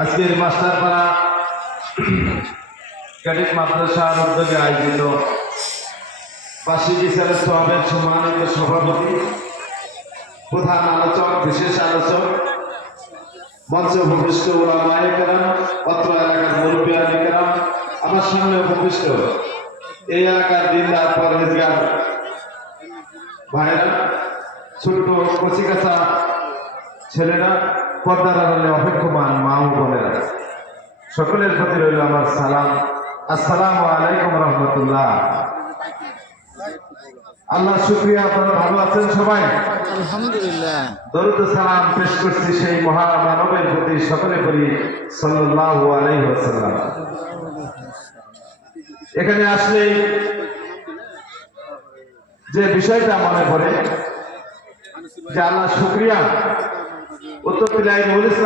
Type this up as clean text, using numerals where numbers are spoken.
আজকের মাস্টারপাড়া ক্যাডেট মাদ্রাসার উদ্যোগে আয়োজিত বার্ষিক ইসলামের সমাবেশ সম্মানিত সভাপতি, প্রধান আলোচক, বিশেষ আলোচক, মঞ্চে উপবিষ্ট উলামায়ে কেরাম, অত্র এলাকার মুরব্বিয়ানে কেরাম, আমার সামনে উপবিষ্ট এই এলাকার দিনদার পরহেজগার ভাইরা, ছোট্ট কচিকাঁচা ছেলেরা, পর্দার আড়ালে অপেক্ষমান মা ও বোনেরা, সকলের প্রতি রইল আমার সালাম। আসসালামু আলাইকুম রহমতুল্লাহ। আল্লাহ শুকরিয়া, আপনারা ভালো আছেন সবাই? আলহামদুলিল্লাহ। দরুদ ও সালাম পেশ করছি সেই মহামানবের প্রতি, সকলে করি সাল্লাল্লাহু আলাইহি ওয়াসাল্লাম। এখানে আসলে যে বিষয়টা মনে পড়ে যে আল্লাহ শুকরিয়া, উত্তর